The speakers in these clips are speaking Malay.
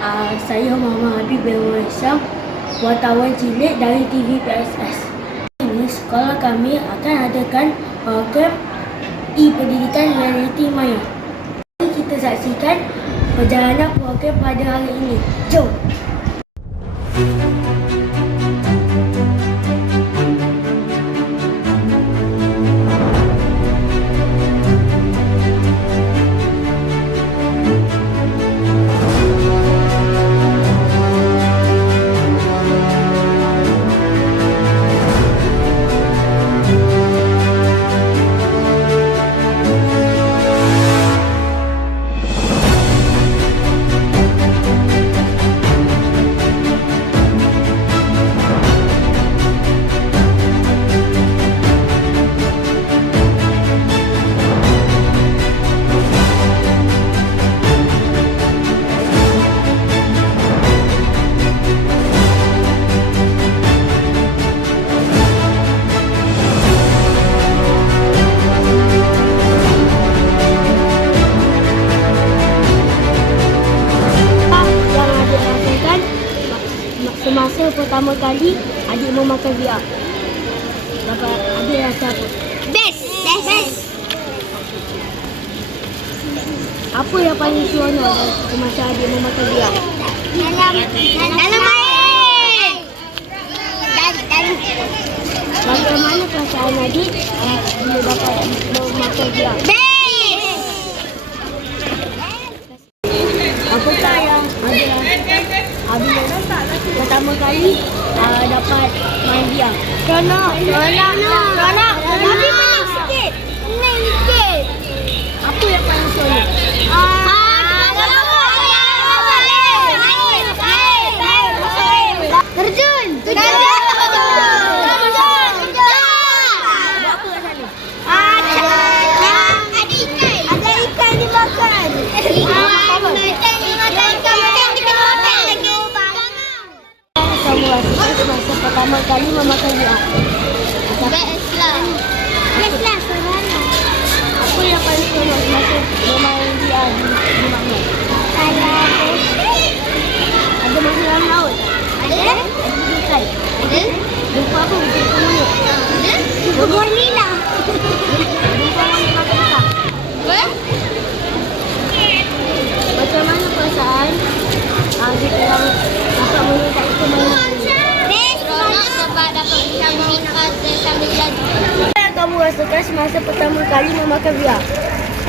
Uh, saya Muhammad Habib bin Waisam, wartawan cilik dari TV PSS. Ini sekolah kami akan adakan program e-pendidikan realiti maya. Mari kita saksikan perjalanan program pada hari ini. Jom! yang ma- semasa pertama kali adik memakai VR? Dapat adik rasa apa? Best. Best. Best. Apa yang paling seronok semasa adik memakai VR? Dalam dalam air. Dan dan Bagaimana perasaan adik uh, bila dapat memakai VR? best. Apakah yang adik rasakan apabila pertama kali uh, dapat main VR? Seronok. Seronok. Pertama kali memakai VR? Best lah. Best lah seronok. Apa yang paling seronok semasa bermain VR di, di mana? Kalau Ada masa dalam laut tak? ada, Ada ikan? ada, Jumpa apa? Jumpa monyet? ada. Cuba gorila. Jumpa monyet makan ikan? Apa? Macam mana perasaan uh, kita yang dapat melihat itu mainan ini? Best. Seronok sebab dapat bersama ikan sambil belajar. Apa yang kamu rasakan semasa pertama kali memakai VR?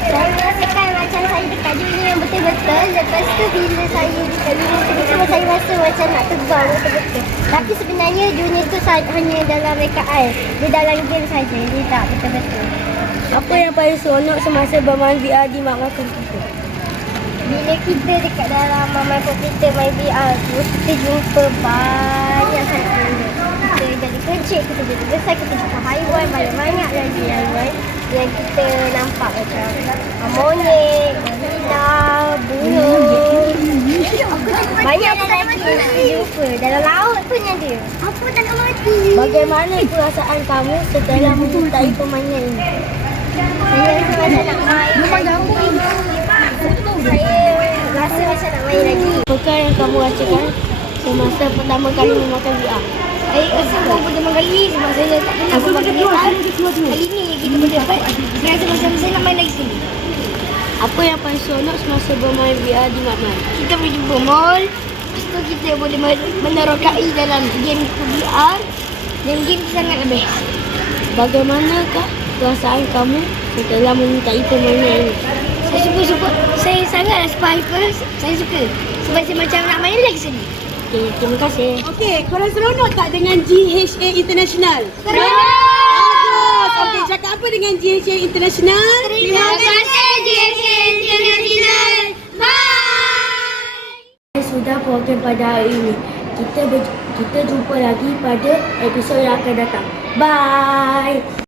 Saya rasakan macam saya dekat dunia yang betul-betul. Lepas tu bila saya dekat dunia betul-betul Saya rasa macam nak terbang betul-betul. Tapi sebenarnya dunia tu hanya dalam rekaan Dia dalam game saja, dia tak betul-betul. Apa yang paling seronok semasa bermain VR di makmal komputer? Bila kita dekat dalam main komputer main VR tu Kita jumpa banyak sangat benda. Kita jadi kecil, kita jadi besar Kita jumpa haiwan, banyak-banyak lagi haiwan Yang kita nampak macam monyet, gorila, burung Banyak pun lagi yang kita jumpa Dalam laut pun ada Apa tak nak mati? Bagaimana perasaan kamu setelah menyertai permainan ini? Saya rasa macam nak main. Saya rasa macam nak main lagi. Apakah yang kamu rasakan. Semasa pertama kali memakai VR? Saya rasa baru pertama kali sebab saya tak pernah memakai VR Kali ni kita berdapat Saya rasa macam saya nak main lagi sekali Apa yang paling seronok semasa bermain VR di makmal? Kita boleh jumpa mall. Lepas tu kita boleh men- menerokai dalam game VR Dan game tu sangat lebih Bagaimanakah perasaan kamu setelah menyertai permainan ini? Saya suka suka Saya sangatlah suka Hyper. Saya suka. Sebab saya macam nak main lagi sekali Okay, terima kasih. Okey, korang seronok tak dengan GHA International? Seronok! Bagus! Okey, cakap apa dengan GHA International? Terima kasih GSK International Bye Sudah program pada hari ini. Kita ber, kita jumpa lagi pada episod yang akan datang. Bye.